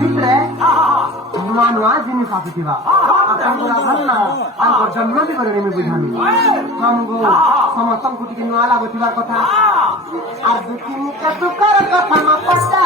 ଭିତରେ ନୂଆ ନୂଆ ଜିନିଷ ଆସୁଥିବା ତାଙ୍କ ଜନ୍ମ ଦିଗରେ ନେମି ବୁଝାମି ଆମକୁ ସମସ୍ତଙ୍କୁ ଟିକେ ନୂଆ ଲାଗୁଥିବା କଥା ଆଉ ଦୁଃଖିନୀ କେତୁକର କଥା ନ ପଟା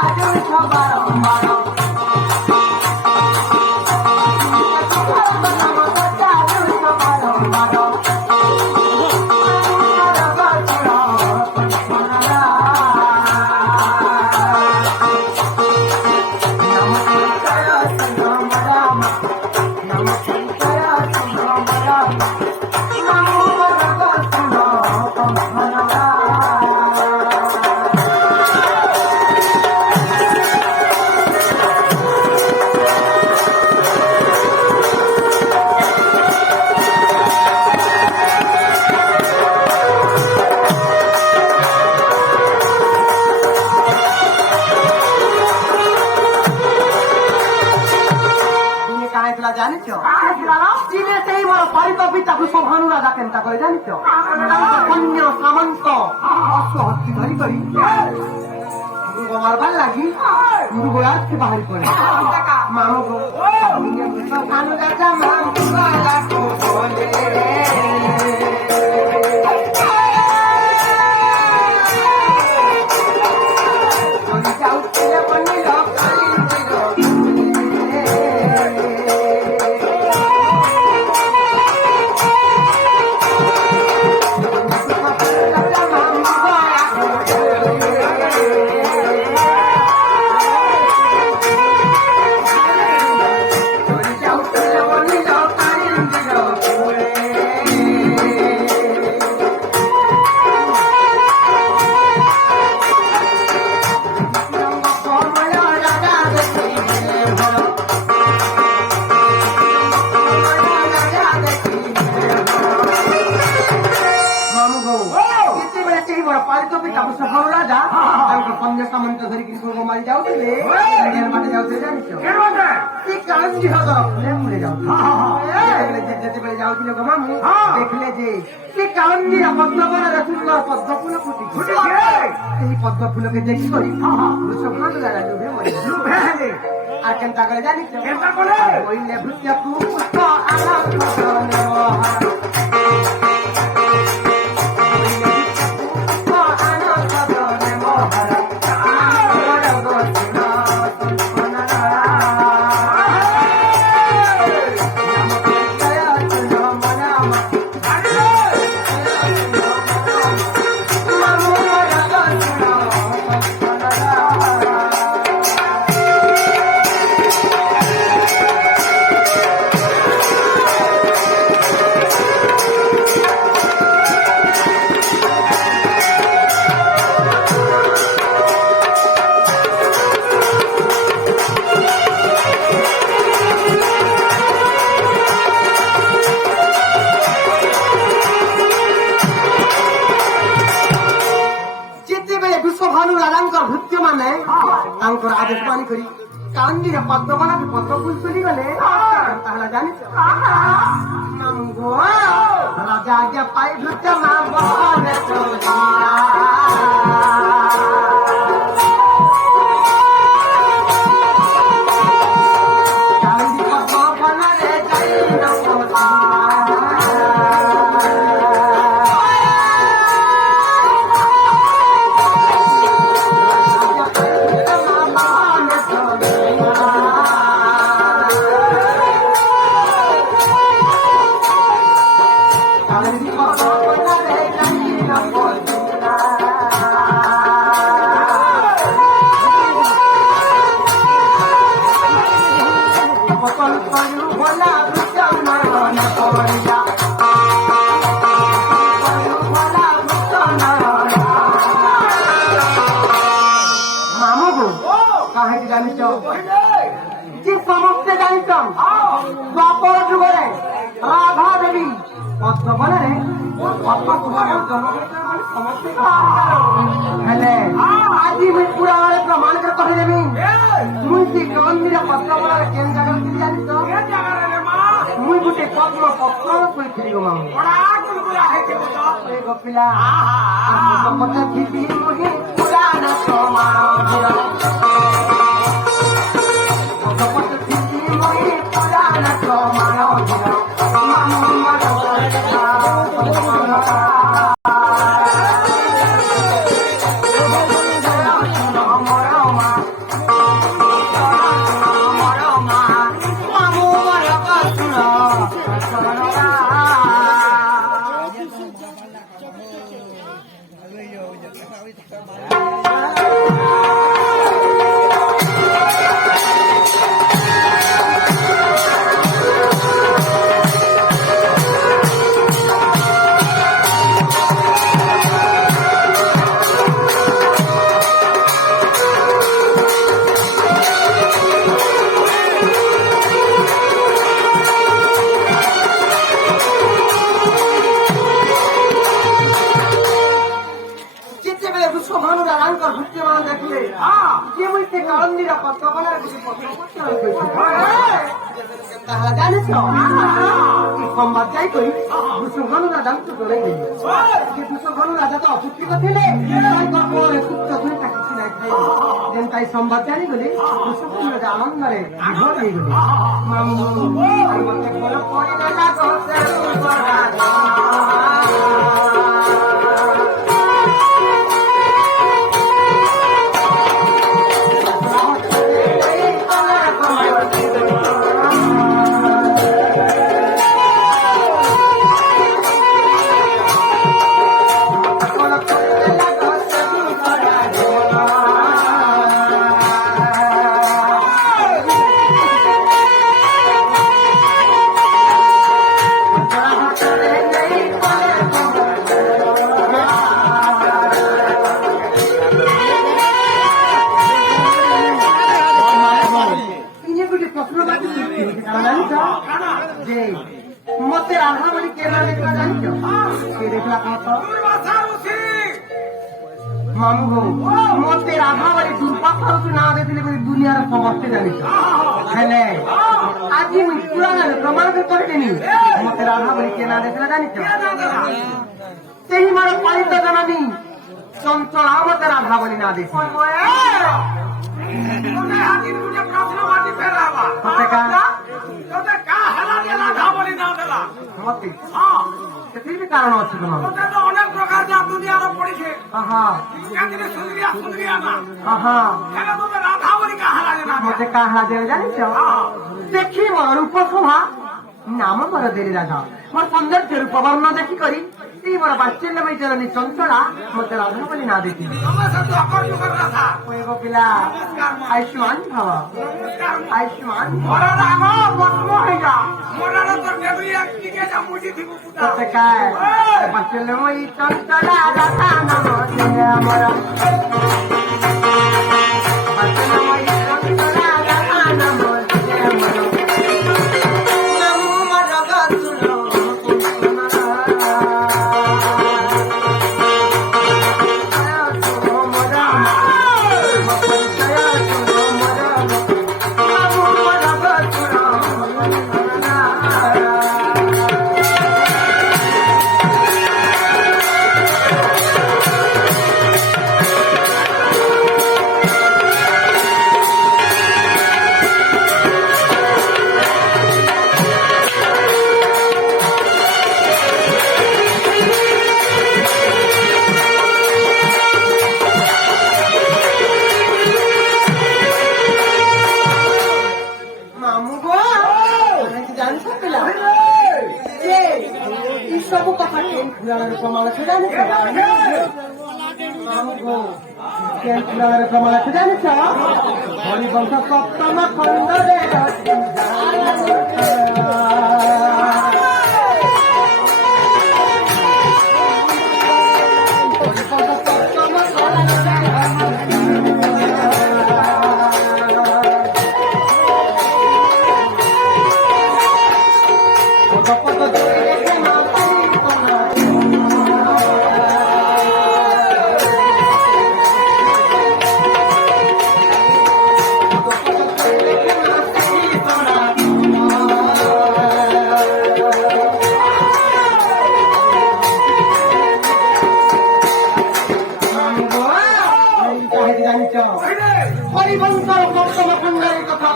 ভানু রাজা কেনটা করে জানিছ কন্যা সামন্ত অস্ত্র হস্তি ধরি করি মারবার লাগি মৃগরাজকে বাহির করে মামু ভানু রাজা কন্যা সামন্ত ধরিকি পূর্ব মারি যাওলে মাঠে যাওতে জানিছ কাঞ্চি হ্রদ ফুলে যাওলে যেতেবেলে যাওছিল গো মামু দেখলে যে সে কাঞ্চির পদ্মবনের সুন্দর পদ্ম ফুল ফুটি সেই পদ্ম ফুলকে দেখি করি ভালো লাগা লুভে হেলে আর কেনটা করে জানিছ বইলে ভূত্য পুষ্প তাঙ্কর আদেশ মানি করি কাঞ্জির পদ্মবনাকে পদ্ম ফুল চলি গলে তাহলে জানিস রাজা আজ্ঞা পাই ধরতে মা বনে চলিয়া সমস্ত জানিত দ্বাপর যুগরে রাধা দেবী পদ্মবনে ହେଲେ ଆଜି ମୁଇଁ ପୁରା ପ୍ରମାଣ କରି କହିଦେବି ମୁଇଁ ସେ ଗନ୍ଧୀର ପଦ୍ମବନରେ କେନ୍ ଜାଗାରେ ଥିଲି ଜାଣିଛ ମୁଇଁ ଗୋଟେ ପଦ୍ମ ପତ୍ର କହିଥିଲି ଗো ମାମୁ ପିଲା ଥିଲି ମୁହିଁ ପୁରାଣ ପ୍ରମାଣ ରାଣୀଙ୍କ ଦୃଶ୍ୟମାନ ଦେଖିଲେ ଯେମିତି କାଳନ୍ଦୀର ପତ୍ରକଳାର କିଛି ତାହା ଜାଣିଛ ସମ୍ବାଦ ଯାଇକରି ଦୁଃଖନ ରାଜାଙ୍କୁ ଜଣାଇ ଦେଲେ ସେ ଦୁଃଖନ ରାଜା ତ ଅସୁସ୍ଥିତ ଥିଲେ ତାଙ୍କ ପରେ ସୁପ୍ତ ଧରି ତାକୁ କିଛି ନାହିଁ ଯେନ୍ତାଇ ସମ୍ବାଦ ଜାଣିଗଲେ ଦୁଃଖନ ରାଜା ଆନନ୍ଦରେ ବିଭୋର ହେଇଗଲେ ମତେ ଭଲ ପରିଦେଲା मते राधा बड़ी केना देखला जानियो के देखला कहत मामू गो मते राधा बड़ी दुर्पासा ना देथिले बड़ी दुनिया रे समस्त जानियो हेले आज मुई पुराना प्रमाण के कहतेनी मते राधा बड़ी केना देखला जानियो सेही मार पालित जननी चंचला मते राधा बड़ी ना देखी तोने हाथी मुझे प्रश्न माटी फेरावा तोते का हला देला धाबली ना देला मते हां केते भी कारण अछि तोमा तोते तो अनेक प्रकार जा दुनिया रो पड़ी छे हां केते सुंदरिया ना हां केना तोते राधावली का हला देला मते का हला दे जानि छ देखि मोर रूप शोभा नाम मोर देली राधा मोर सौंदर्य रूप वर्ण देखि करी ती मोर बाच्चल्य में जननी चंचला मते राधावली ना देखी तोमा सब तो अकर युगर राधा ओए गो पिला आयुष्मान भव आयुष्मान मोरा राम मस्मो है जा मोरा तो देवी की के जा मुठी थी पुता तो काय बाच्चल्य में चंचला राधा नाम दे मोरा बाच्चल्य में चंचला राधा नाम दे मोरा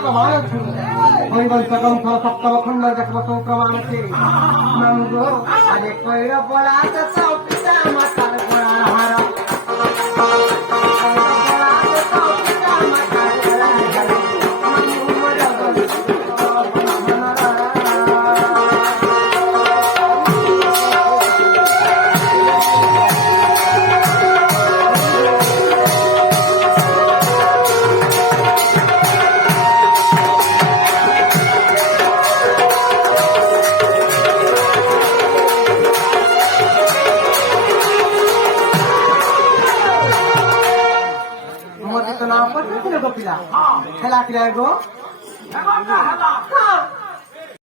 प्रमाण हरिवंश सप्तम खंड सप्तम खंड देखो तो प्रमाण से मंगो अरे कोई बोला तो सब पिता माता हारा Hello,